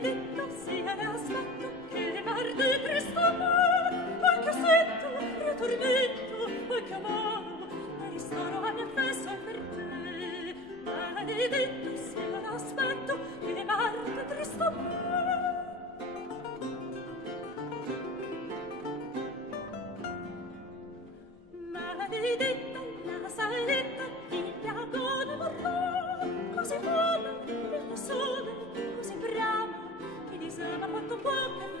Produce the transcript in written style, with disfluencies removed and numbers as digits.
maledetto sia l'aspetto che le marde presto amor, poi che sento io tormento, poi che amaro e ristoro a mia festa per te. Maledetto sia l'aspetto che le marde presto amor. Maledetta la saletta, il diavolo vorrà, così buona, bella sola, così brava, che disama quanto può per